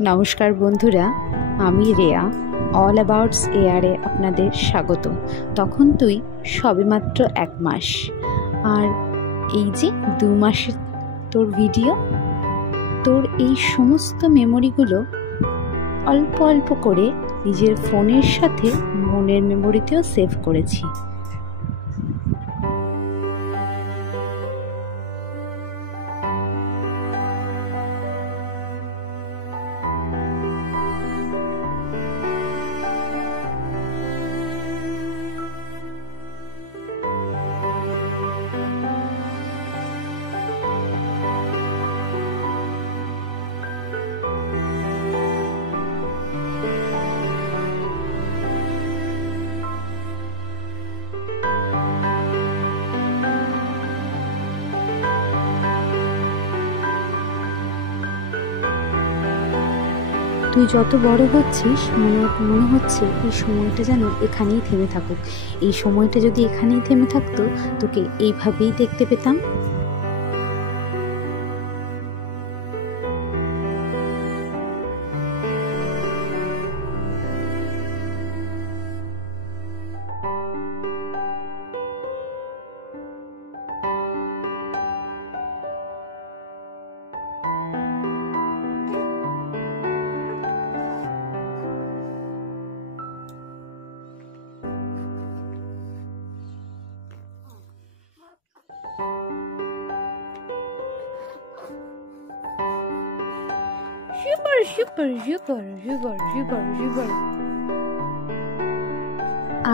নমস্কার বন্ধুরা, আমি রেয়া অল অ্যাবাউটস এয়ারে আপনাদের স্বাগত। তখন তুই সবেমাত্র 1 মাস, আর এই যে 2 মাসের তোর ভিডিও, তোর এই সমস্ত মেমোরিগুলো অল্প অল্প করে নিজের ফোনের সাথে মনের মেমোরিতেও সেভ করেছি। তুই যত বড় হচ্ছিস মনে হচ্ছে এই সময়টা যেন এখানেই থেমে থাকুক। এই সময়টা যদি এখানেই থেমে থাকতো, তোকে এইভাবেই দেখতে পেতাম।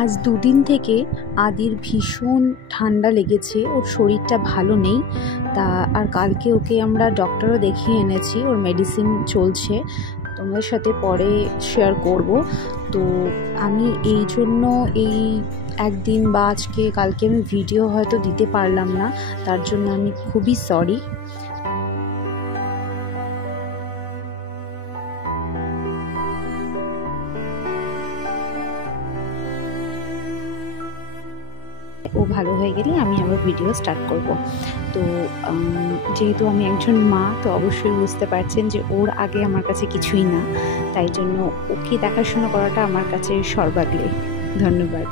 আজ 2 দিন থেকে আদির ভীষণ ঠান্ডা লেগেছে, ওর শরীরটা ভালো নেই। আর কালকে ওকে আমরা ডক্টরও দেখিয়ে এনেছি, ওর মেডিসিন চলছে, তোমাদের সাথে পরে শেয়ার করব। তো আমি এই জন্য এই একদিন বা কালকে আমি ভিডিও হয়তো দিতে পারলাম না, তার জন্য আমি খুবই সরি। ও ভালো হয়ে গেলে আমি আবার ভিডিও স্টার্ট করব। তো যেহেতু আমি একজন মা, তো অবশ্যই বুঝতে পারছেন যে ওর আগে আমার কাছে কিছুই না, তাই জন্য ওকে দেখাশোনা করাটা আমার কাছে সর্বাগ্রে। ধন্যবাদ।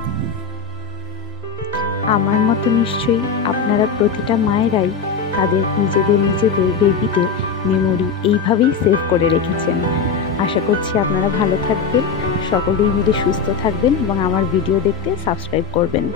আমার মতো নিশ্চয়ই আপনারা প্রতিটা মায়েরাই তাদের নিজেদের বেবিদের মেমোরি এইভাবেই সেভ করে রেখেছেন। আশা করছি আপনারা ভালো থাকবেন, সকলেই মিলে সুস্থ থাকবেন এবং আমার ভিডিও দেখতে সাবস্ক্রাইব করবেন।